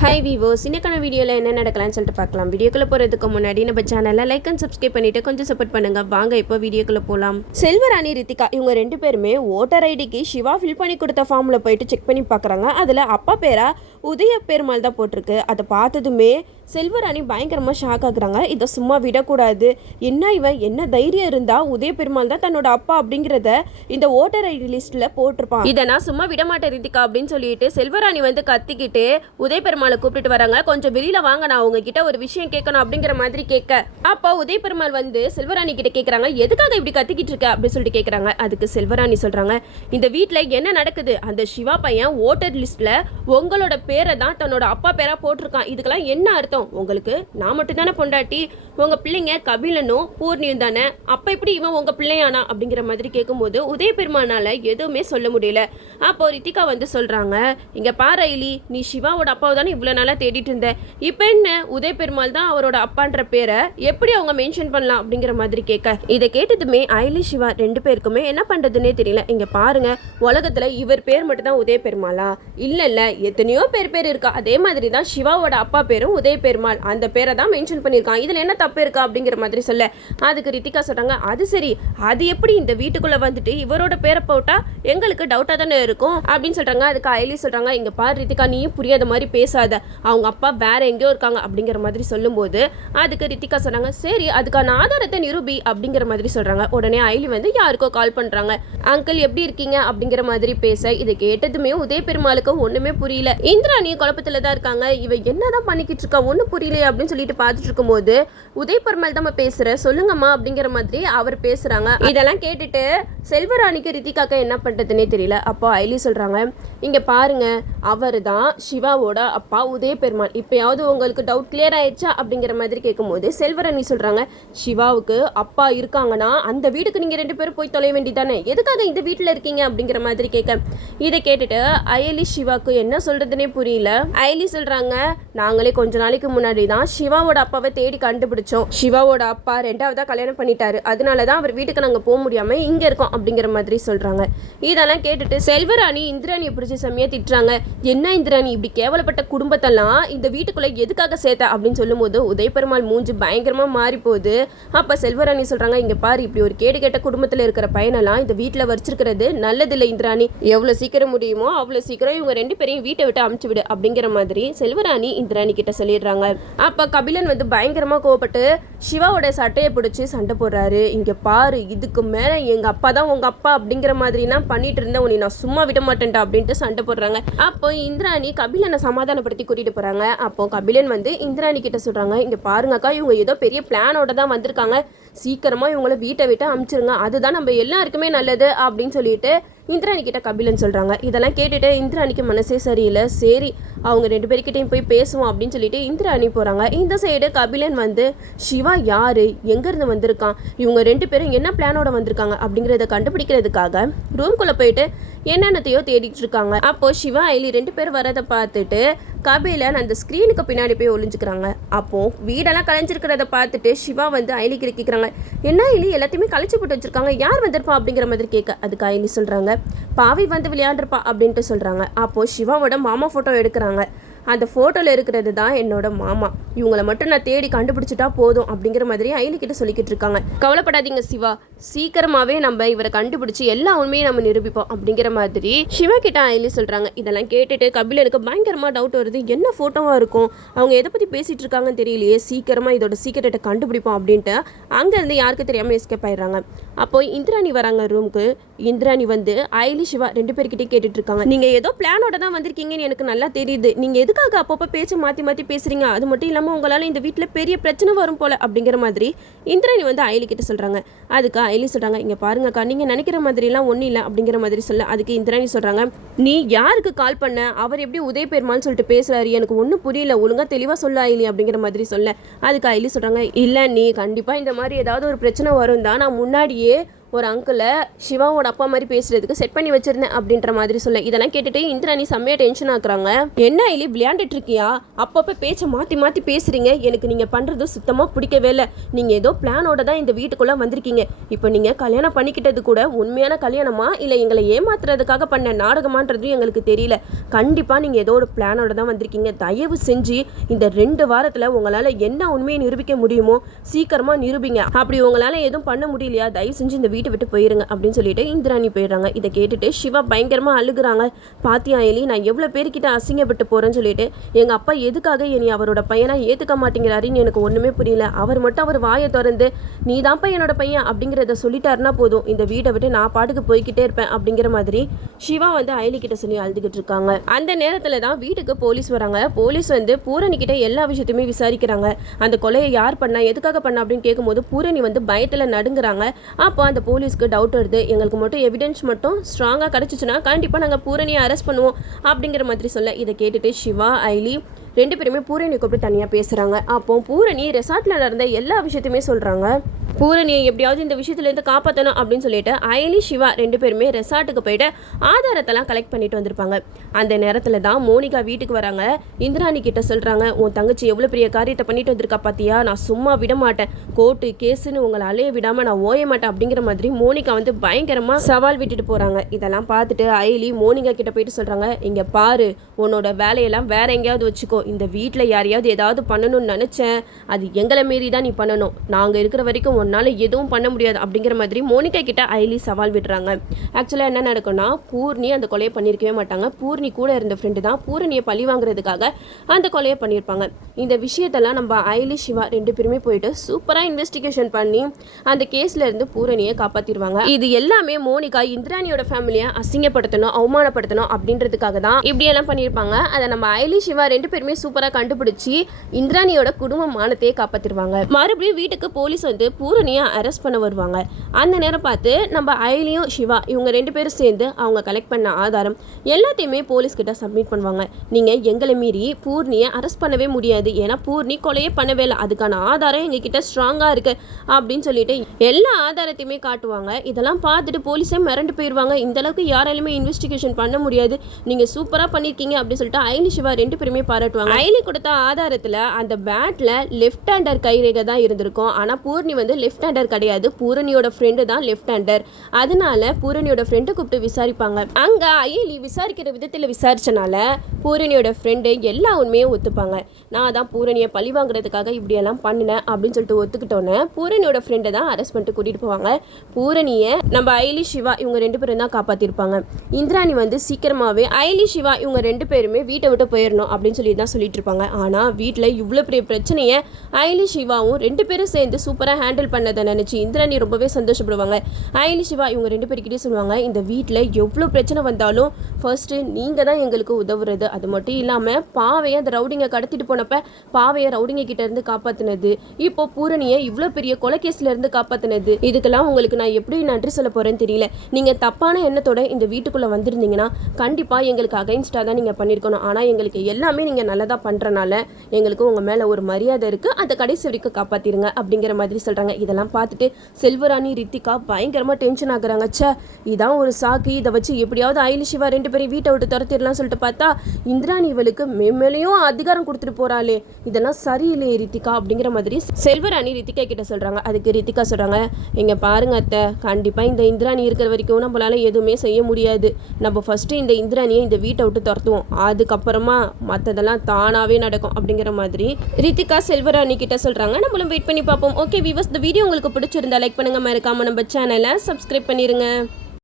Hi வீவோஸ், இன்னைக்கான வீடியோவில் என்ன நடக்கலாம்னு சொல்லிட்டு பார்க்கலாம். வீடியோக்குள்ளே போகிறதுக்கு முன்னாடி நம்ம சேனலில் லைக் அண்ட் சப்ஸ்கிரைப் பண்ணிவிட்டு கொஞ்சம் சப்போர்ட் பண்ணுங்கள். வாங்க இப்போ வீடியோக்குள்ளே போகலாம். செல்வராணி, ரித்திகா இவங்க ரெண்டு பேருமே ஓட்டர் ஐடிக்கு சிவா ஃபில் பண்ணி கொடுத்த ஃபார்மில் போயிட்டு செக் பண்ணி பார்க்குறாங்க. அதில் அப்பா பேரா உதய பெருமாள் தான் போட்டிருக்கு. அதை பார்த்ததுமே செல்வராணி பயங்கரமாக ஷாக் ஆகுறாங்க. இதை சும்மா விடக்கூடாது, என்ன தைரியம் இருந்தால் உதய பெருமாள் தான் தன்னோட அப்பா அப்படிங்கிறத இந்த ஓட்டர் ஐடி லிஸ்ட்டில் போட்டிருப்பான். இதை நான் சும்மா விட மாட்டேன் ரித்திகா அப்படின்னு சொல்லிட்டு செல்வராணி வந்து கத்திக்கிட்டு உதய பெருமாளை கூப்பிட்டு வராங்க. கொஞ்சம் வெளியில வாங்க, நான் உங்ககிட்ட ஒரு விஷயம் கேட்கணும் அப்படிங்கிற மாதிரி கேட்க, அப்போ உதய பெருமாள் வந்து செல்வராணி கிட்ட கேட்கறாங்க, எதுக்காக இப்படி கத்திக்கிட்டு இருக்க அப்படின்னு சொல்லிட்டு கேட்கறாங்க. அதுக்கு செல்வராணி சொல்றாங்க, இந்த வீட்டில் என்ன நடக்குது, அந்த சிவா பையன் ஓட்டர் லிஸ்ட்ல உங்களோட பேரை தான் தன்னோட அப்பா பேரா போட்டிருக்கான். இதுக்கெல்லாம் என்ன அர்த்தம்? உங்களுக்கு நான் மட்டும் தானே பொண்டாட்டி, உங்க பிள்ளைங்க கபிலனும் பூர்ணியும் தானே, அப்ப எப்படி இவன் உங்க பிள்ளையானா அப்படிங்கிற மாதிரி கேட்கும்போது உதய பெருமானால எதுவுமே சொல்ல முடியல. அப்போ ரித்திகா வந்து சொல்றாங்க, இங்க பாரு ஐலி, நீ சிவாவோட அப்பாவை தானே இவ்வளோ நாளாக தேடிட்டு இருந்தேன், இப்போ என்ன உதய பெருமாள் தான் அவரோட அப்பான்ற பேரை எப்படி அவங்க மென்ஷன் பண்ணலாம் அப்படிங்கிற மாதிரி கேட்க, இதை கேட்டதுமே ஐலி சிவா ரெண்டு பேருக்குமே என்ன பண்ணுறதுன்னே தெரியல. இங்கே பாருங்க, உலகத்தில் இவர் பேர் மட்டும் தான் உதய பெருமாளா? இல்லை, எத்தனையோ பேர் இருக்கா. அதே மாதிரி தான் சிவாவோட அப்பா பேரும் உதய பெருமாள், அந்த பேரை தான் மென்ஷன் பண்ணியிருக்கான். இதில் என்ன தப்பு இருக்கா அப்படிங்கிற மாதிரி சொல்ல, அதுக்கு ரித்திகா சொல்கிறாங்க, அது சரி, அது எப்படி இந்த வீட்டுக்குள்ளே வந்துட்டு இவரோட பேரை போட்டால் எங்களுக்கு டவுட்டாக தானே இருக்கும் அப்படின்னு சொல்கிறாங்க. அதுக்கு ஐலி சொல்கிறாங்க, இங்கே பாரு ரித்திகா, நீயும் புரியாத மாதிரி பேசாத, அவங்க அப்பா வேற எங்கேயோ இருக்காங்க அப்படிங்கிற மாதிரி சொல்லும்போது அதுக்கு ரித்திகா சொன்னாங்க, சரி அதுக்கான ஆதாரத்தை நிரூபி அப்படிங்கிற மாதிரி சொல்றாங்க. உடனே ஐலி வந்து யாருக்கோ கால் பண்றாங்க. அங்கிள் எப்படி இருக்கீங்க அப்படிங்கிற மாதிரி பேச, இதை கேட்டதுமே உதய பெருமாளுக்கு ஒண்ணுமே புரியல. இந்திராணி குழப்பத்துல தான் இருக்காங்க. இவ என்னதான் பண்ணிக்கிட்டு இருக்கா, ஒன்னும் புரியலையே அப்படின்னு சொல்லிட்டு பார்த்துட்டு இருக்கும்போது உதய பெருமாள் தான் பேசுற, சொல்லுங்கம்மா அப்படிங்கிற மாதிரி அவர் பேசுறாங்க. இதெல்லாம் கேட்டுட்டு செல்வராணிக்கு ரித்திகாக்கு என்ன பண்றதுன்னே தெரியல. அப்போ ஐலி சொல்றாங்க, இங்க பாருங்க, அவர் தான் சிவாவோட அப்பா உதய பெருமாள், இப்பயாவது உங்களுக்கு டவுட் கிளியர் ஆயிடுச்சா அப்படிங்கிற மாதிரி கேட்கும்போது செல்வராணி சொல்றாங்க, சிவாவுக்கு அப்பா இருக்காங்கன்னா அந்த வீட்டுக்கு நீங்க ரெண்டு பேரும் போய் தொலைய வேண்டியதானே, எதுக்காக இந்த வீட்டில் இருக்கீங்க அப்படிங்கிற மாதிரி கேட்க, இதை கேட்டுட்டு ஐலி சிவாக்கு என்ன சொல்றதுன்னே புரியல. ஐலி சொல்றாங்க, நாங்களே கொஞ்ச நாளைக்கு முன்னாடி தான் சிவாவோட அப்பாவை தேடி கண்டுபிடிச்சோம். சிவாவோட அப்பா ரெண்டாவதா கல்யாணம் பண்ணிட்டாரு, அதனாலதான் அவர் வீட்டுக்கு நாங்க போக முடியாம இங்க இருக்கோம் அப்படிங்கிற மாதிரி சொல்றாங்க. இதெல்லாம் கேட்டுட்டு செல்வராணி இந்திராணியை பிடிச்சி செம்மையா திட்டுறாங்க. என்ன இந்திராணி, இப்படி கேவலப்பட்ட குடும்பத்தெல்லாம் இந்த வீட்டுக்குள்ள எதுக்காக சேர்த்த அப்படின்னு சொல்லும்போது உதய பெருமாள் மூஞ்சி பயங்கரமா மாறி போகுது. அப்ப செல்வராணி சொல்றாங்க, இங்க பாரு, இப்படி ஒரு கேடு கேட்ட குடும்பத்துல இருக்கிற பையனெல்லாம் இந்த வீட்டுல வச்சிருக்கிறது நல்லதில்லை இந்திராணி, எவ்வளவு சீக்கிரம் முடியுமோ அவ்வளவு சீக்கிரம் இவங்க ரெண்டு பேரையும் வீட்டை விட்டு அமுச்சு விடு அப்படிங்கிற மாதிரி செல்வராணி இந்திராணி கிட்ட சொல்லிடுறாங்க. அப்ப கபிலன் வந்து பயங்கரமா கோவப்பட்டு சிவாவோட சட்டையை பிடிச்சி சண்டை போடுறாரு. இங்க பாரு, இதுக்கு மேல எங்க அப்பா தான் உங்க அப்பா அப்படிங்கிற மாதிரிலாம் பண்ணிட்டு இருந்தேன், உன்னை நான் சும்மா விட மாட்டேன்டா அப்படின்ட்டு சண்டை போடுறாங்க. அப்போ இந்திராணி கபிலனை சமாதானப்படுத்தி கூட்டிட்டு போறாங்க. அப்போ கபிலன் வந்து இந்திராணி கிட்ட சொல்றாங்க, இங்க பாருங்க அக்கா, இவங்க ஏதோ பெரிய பிளானோட தான் வந்திருக்காங்க, சீக்கிரமா இவங்களை வீட்டை விட்டு அனுப்பிச்சிருங்க, அதுதான் நம்ம எல்லாருக்குமே நல்லது அப்படின்னு சொல்லிட்டு இந்திராணி கிட்ட கபிலன் சொல்றாங்க. இதெல்லாம் கேட்டுட்டு இந்திராணிக்கு மனசே சரியில்லை. சரி, அவங்க ரெண்டு பேர்கிட்டையும் போய் பேசுவோம் அப்படின்னு சொல்லிட்டு இந்திராணி போறாங்க. இந்த சைடு கபிலன் வந்து, சிவா யாரு, எங்க இருந்து வந்திருக்கான், இவங்க ரெண்டு பேரும் என்ன பிளானோட வந்திருக்காங்க அப்படிங்கறத கண்டுபிடிக்கிறதுக்காக ரூம்குள்ள போயிட்டு என்னென்னத்தையோ தேடிட்டு இருக்காங்க. அப்போ சிவா ஐலி ரெண்டு பேரும் வரதை பார்த்துட்டு கபிலன் அந்த ஸ்க்ரீனுக்கு பின்னாடி போய் ஒளிஞ்சுக்கிறாங்க. அப்போ வீடெல்லாம் கலைஞ்சிருக்கிறத பார்த்துட்டு சிவா வந்து ஐலி கேட்கிறாங்க, என்ன ஐலி எல்லாத்தையுமே கழிச்சு போட்டு வச்சிருக்காங்க, யார் வந்திருப்பா அப்படிங்கிற மாதிரி கேட்க, அதுக்கு ஐலி சொல்றாங்க, பாவி வந்து விளையாண்டுருப்பா அப்படின்ட்டு சொல்றாங்க. அப்போ சிவாவோட மாமா போட்டோ எடுக்கிறாங்க. அந்த ஃபோட்டோவில் இருக்கிறது தான் என்னோட மாமா, இவங்களை மட்டும் நான் தேடி கண்டுபிடிச்சிட்டா போதும் அப்படிங்கிற மாதிரி ஐலி கிட்ட சொல்லிக்கிட்டு இருக்காங்க. கவலைப்படாதீங்க சிவா, சீக்கிரமாகவே நம்ம இவரை கண்டுபிடிச்சி எல்லா உண்மையும் நம்ம நிரூபிப்போம் அப்படிங்கிற மாதிரி சிவா கிட்ட ஐலி சொல்கிறாங்க. இதெல்லாம் கேட்டுட்டு கபிலனுக்கு பயங்கரமாக டவுட் வருது, என்ன ஃபோட்டோவாக இருக்கும், அவங்க எதை பற்றி பேசிகிட்டு இருக்காங்கன்னு தெரியலையே, சீக்கிரமாக இதோட சீக்கிரட்டை கண்டுபிடிப்போம் அப்படின்ட்டு அங்கேருந்து யாருக்கு தெரியாமல் எஸ்கேப் ஆயிடுறாங்க. அப்போ இந்திராணி வராங்க ரூமுக்கு. இந்திராணி வந்து ஐலி சிவா ரெண்டு பேர்கிட்டையும் கேட்டுட்டு இருக்காங்க, நீங்கள் ஏதோ பிளானோட தான் வந்திருக்கீங்கன்னு எனக்கு நல்லா தெரியுது, நீங்கள் எதுக்காக அப்பப்போ பேச்சை மாற்றி பேசுறீங்க, அது மட்டும் இல்லாமல் உங்களால் இந்த வீட்டில் பெரிய பிரச்சனை வரும் போல அப்படிங்கிற மாதிரி இந்திராணி வந்து ஐலி கிட்ட சொல்கிறாங்க. அதுக்கு ஐலி சொல்கிறாங்க, இங்கே பாருங்கக்கா, நீங்கள் நினைக்கிற மாதிரிலாம் ஒன்றும் இல்லை அப்படிங்கிற மாதிரி சொல்ல, அதுக்கு இந்திராணி சொல்கிறாங்க, நீ யாருக்கு கால் பண்ண, அவர் எப்படி உதய பெருமாள்னு சொல்லிட்டு பேசுகிறாரு, எனக்கு ஒன்றும் புரியல, ஒழுங்காக தெளிவாக சொல்ல ஐலி அப்படிங்கிற மாதிரி சொல்ல, அதுக்கு ஐலி சொல்கிறாங்க, இல்லை நீ கண்டிப்பாக இந்த மாதிரி ஏதாவது ஒரு பிரச்சனை வரும் தான் நான் முன்னாடியே ஒரு அங்கிளை சிவாவோட அப்பா மாதிரி பேசுறதுக்கு செட் பண்ணி வச்சிருந்தேன் அப்படின்ற மாதிரி சொல்ல. இதெல்லாம் கேட்டுட்டு இந்திராணி செம்மையா டென்ஷன் ஆக்குறாங்க. என்ன ஐலி விளையாண்டுட்டு இருக்கியா? அப்பப்போ பேச்சை மாற்றி மாற்றி பேசுறீங்க. எனக்கு நீங்கள் பண்ணுறது சுத்தமாக பிடிக்கவே இல்லை. நீங்கள் ஏதோ பிளானோட தான் இந்த வீட்டுக்குள்ளே வந்திருக்கீங்க. இப்போ நீங்கள் கல்யாணம் பண்ணிக்கிட்டது கூட உண்மையான கல்யாணமா இல்லை எங்களை ஏமாத்துறதுக்காக பண்ண நாடகமான்றதும் எங்களுக்கு தெரியல. கண்டிப்பாக நீங்கள் ஏதோ ஒரு பிளானோட தான் வந்திருக்கீங்க. தயவு செஞ்சு இந்த 2 வாரத்தில் உங்களால் என்ன உண்மையை நிரூபிக்க முடியுமோ சீக்கிரமாக நிரூபிங்க. அப்படி உங்களால் எதுவும் பண்ண முடியலையா, தயவு செஞ்சு இந்த வீட்டை விட்டு போயிருங்க அப்படின்னு சொல்லிட்டு இந்திராணி போயிடுறாங்க. இதை கேட்டுட்டு சிவா பயங்கரமாக அழுகுறாங்க. பாத்தியா எலி, நான் எவ்வளோ பேர்கிட்ட அசிங்கப்பட்டு போகிறேன்னு சொல்லிட்டு எங்கள் அப்பா எதுக்காக என்னை அவரோட பையனை ஏற்றுக்க மாட்டேங்கிறாருன்னு எனக்கு ஒன்றுமே புரியல. அவர் மட்டும் அவர் வாயை திறந்து நீ தான்ப்பா என்னோட பையன் அப்படிங்கிறத சொல்லிட்டாருன்னா போதும், இந்த வீட்டை விட்டு நான் பாட்டுக்கு போய்கிட்டே இருப்பேன் அப்படிங்கிற மாதிரி சிவா ஐலி கிட்ட சொல்லி அழுதுகிட்டு இருக்காங்க. அந்த நேரத்தில் தான் வீட்டுக்கு போலீஸ் வராங்க. போலீஸ் பூரணி கிட்ட எல்லா விஷயத்தையுமே விசாரிக்கிறாங்க. அந்த கொலையை யார் பண்ணா, எதுக்காக பண்ணா அப்படின்னு கேட்கும்போது பூரணி பயத்தில் நடுங்குறாங்க. அப்போ அந்த போலீஸ்க்கு டவுட் வருது. எங்களுக்கு மட்டும் எவிடன்ஸ் மட்டும் ஸ்ட்ராங்காக கிடச்சிச்சுன்னா கண்டிப்பாக நாங்கள் பூரணியை அரெஸ்ட் பண்ணுவோம் அப்படிங்கிற மாதிரி சொல்ல. இதை கேட்டுட்டு சிவா ஐலி 2 பேருமே பூரணி கூப்பிட்டு தனியாக பேசுகிறாங்க. அப்போ பூரணி ரெசார்ட்டில் நடந்த எல்லா விஷயத்தையுமே சொல்கிறாங்க. பூரணியை எப்படியாவது இந்த விஷயத்துலேருந்து காப்பாற்றணும் அப்படின்னு சொல்லிட்டு ஐலி சிவா 2 பேருமே ரெசார்ட்டுக்கு போயிட்டு ஆதாரத்தெல்லாம் கலெக்ட் பண்ணிட்டு வந்திருப்பாங்க. அந்த நேரத்தில் தான் மோனிகா வீட்டுக்கு வராங்க. இந்திராணி கிட்ட சொல்கிறாங்க, உன் தங்கச்சி எவ்வளோ பெரிய காரியத்தை பண்ணிட்டு வந்திருக்கா பார்த்தியா, நான் சும்மா விட மாட்டேன், கோர்ட்டு கேஸுன்னு உங்களை அலைய விடாமல் நான் ஓய மாட்டேன் அப்படிங்கிற மாதிரி மோனிகா பயங்கரமாக சவால் விட்டுட்டு போகிறாங்க. இதெல்லாம் பார்த்துட்டு ஐலி மோனிகா கிட்ட போயிட்டு சொல்கிறாங்க, இங்கே பாரு, உன்னோட வேலையெல்லாம் வேற எங்கேயாவது வச்சுக்கோ. இந்த வீட்டில் யாரையாவது ஏதாவது பண்ணணும்னு நினச்சேன், அது எங்களை மீறி தான் நீ பண்ணணும். நாங்கள் இருக்கிற வரைக்கும் உன்னால் எதுவும் பண்ண முடியாது அப்படிங்கிற மாதிரி மோனிகா கிட்ட ஐலி சவால் விடுறாங்க. ஆக்சுவலாக என்ன நடக்கும்னா, பூர்ணி அந்த கொலையை பண்ணியிருக்கவே மாட்டாங்க. பூர்ணி கூட இருந்த ஃப்ரெண்டு தான் பூரணியை பழி வாங்குறதுக்காக அந்த கொலையை பண்ணியிருப்பாங்க. இந்த விஷயத்தெல்லாம் நம்ம ஐலி சிவா 2 பேருமே போயிட்டு சூப்பராக இன்வெஸ்டிகேஷன் பண்ணி அந்த கேஸில் இருந்து பூரணியை காப்பாற்றிடுவாங்க. இது எல்லாமே மோனிகா இந்திராணியோட ஃபேமிலியை அசிங்கப்படுத்தணும், அவமானப்படுத்தணும் அப்படின்றதுக்காக தான் இப்படியெல்லாம் பண்ணியிருப்பாங்க. அதை நம்ம ஐலி சிவா 2 பேருமே சூப்பராக கண்டுபிடிச்சி இந்திராணியோட குடும்ப மானத்தையே காப்பாற்றிடுவாங்க. மறுபடியும் வீட்டுக்கு போலீஸ் பூரணியை அரெஸ்ட் பண்ண வருவாங்க. அந்த நேரம் பார்த்து நம்ம ஐலியும் சிவா இவங்க 2 பேரும் சேர்ந்து அவங்க கலெக்ட் பண்ண ஆதாரம் எல்லாத்தையுமே போலீஸ் கிட்ட சப்மிட் பண்ணுவாங்க. நீங்கள் எங்களை மீறி பூர்ணியை அரெஸ்ட் பண்ணவே முடியாது, ஏன்னா பூர்ணி கொலையே பண்ணவே இல்லை, அதுக்கான ஆதாரம் எங்ககிட்ட ஸ்ட்ராங்காக இருக்குது அப்படின்னு சொல்லிட்டு எல்லா ஆதாரத்தையுமே காட்டுவாங்க. இதெல்லாம் பார்த்துட்டு போலீஸே மிரண்டு போயிடுவாங்க. இந்த அளவுக்கு யாராலுமே இன்வெஸ்டிகேஷன் பண்ண முடியாது, நீங்கள் சூப்பராக பண்ணியிருக்கீங்க அப்படின்னு சொல்லிட்டு ஐலி சிவா 2 பேருமே பாராட்டுவாங்க. ஐலி கொடுத்த ஆதாரத்தில் அந்த பேட்டில் லெஃப்ட் ஹேண்டர் கைரேகை தான் இருந்திருக்கும். ஆனால் பூர்ணி லெஃப்ட் ஹேண்டர் கிடையாது, பூரணியோட ஃப்ரெண்டு தான் லெஃப்ட் ஹேண்டர். அதனால பூரணியோட ஃப்ரெண்டை கூப்பிட்டு விசாரிப்பாங்க. அங்கே ஐலி விசாரிக்கிற விதத்தில் விசாரிச்சனால பூரணியோட ஃப்ரெண்டு எல்லா உண்மையும் ஒத்துப்பாங்க. நான் தான் பூரணியை பழி வாங்குறதுக்காக இப்படியெல்லாம் பண்ணினேன் அப்படின்னு சொல்லிட்டு ஒத்துக்கிட்டோன்னே பூரணியோட ஃப்ரெண்டை தான் அரெஸ்ட் பண்ணிட்டு கூட்டிகிட்டு போவாங்க. பூரணியை நம்ம ஐலி சிவா இவங்க 2 பேரும் தான் காப்பாற்றிருப்பாங்க. இந்திராணி சீக்கிரமாகவே ஐலி சிவா இவங்க 2 பேருமே வீட்டை விட்டு போயிடணும் அப்படின்னு சொல்லி தான் சொல்லிட்டு இருப்பாங்க. ஆனால் வீட்டில் இவ்வளோ பெரிய பிரச்சனையை ஐலி சிவாவும் 2 பேரும் சேர்ந்து சூப்பராக ஹேண்டில் பண்ணதை நினச்சி இந்திராணி ரொம்பவே சந்தோஷப்படுவாங்க. ஐலி சிவா இவங்க 2 பேர்கிட்டே சொல்லுவாங்க, இந்த வீட்டில் எவ்வளோ பிரச்சனை வந்தாலும் ஃபர்ஸ்ட்டு நீங்கள் தான் எங்களுக்கு உதவுறது. அது மட்டும் இல்லாமல் பாவையை அந்த ரவுடிங்கை கடத்திட்டு போனப்ப பாவையை ரவுடிங்க கிட்ட இருந்து காப்பாற்றினது, இப்போ பூரணியை இவ்வளோ பெரிய கொலைகேஸ்ல இருந்து காப்பாற்றினது, இதுக்கெல்லாம் உங்களுக்கு நான் எப்படி நன்றி சொல்ல போகிறேன்னு தெரியல. நீங்கள் தப்பான எண்ணத்தோட இந்த வீட்டுக்குள்ளே வந்திருந்தீங்கன்னா கண்டிப்பாக எங்களுக்கு அகைன்ஸ்டாக தான் நீங்கள் பண்ணியிருக்கணும். ஆனால் எங்களுக்கு எல்லாமே நீங்கள் நல்லதாக பண்ணுறனால எங்களுக்கு உங்கள் மேலே ஒரு மரியாதை இருக்குது, அந்த கடைசி வரைக்கும் காப்பாற்றிருங்க அப்படிங்கிற மாதிரி சொல்கிறாங்க. இதெல்லாம் பார்த்துட்டு செல்வராணி ரித்திகா பயங்கரமாக டென்ஷன் ஆகுறாங்க. சே, இதான் ஒரு சாக்கு, இதை வச்சு எப்படியாவது ஐலி சிவா 2 பேரும் வீட்டை விட்டு துரத்திடலாம் சொல்லிட்டு பார்த்தா இந்திராணி இவளுக்கு மேலேயும் அதிகாரம் கொடுத்துட்டு போகிறாளே, இதெல்லாம் சரியில்லையே ரித்திகா அப்படிங்கிற மாதிரி செல்வராணி ரித்திகா கிட்ட சொல்கிறாங்க. அதுக்கு ரித்திகா சொல்கிறாங்க, இங்கே பாருங்க அத்தை, கண்டிப்பாக இந்த இந்திராணி இருக்கிற வரைக்கும் நம்மளால எதுவுமே செய்ய முடியாது. நம்ம ஃபஸ்ட்டு இந்த இந்திராணியை இந்த வீட்டை விட்டு துரத்துவோம், அதுக்கப்புறமா மற்றதெல்லாம் தானாகவே நடக்கும் அப்படிங்கிற மாதிரி ரித்திகா செல்வராணி கிட்ட சொல்கிறாங்க. நம்மளும் வெயிட் பண்ணி பார்ப்போம். ஓகே வீவர்ஸ், இந்த வீடியோ உங்களுக்கு பிடிச்சிருந்தா லைக் பண்ணுங்க, மறக்காம நம்ம சேனலை சப்ஸ்கிரைப் பண்ணிருங்க.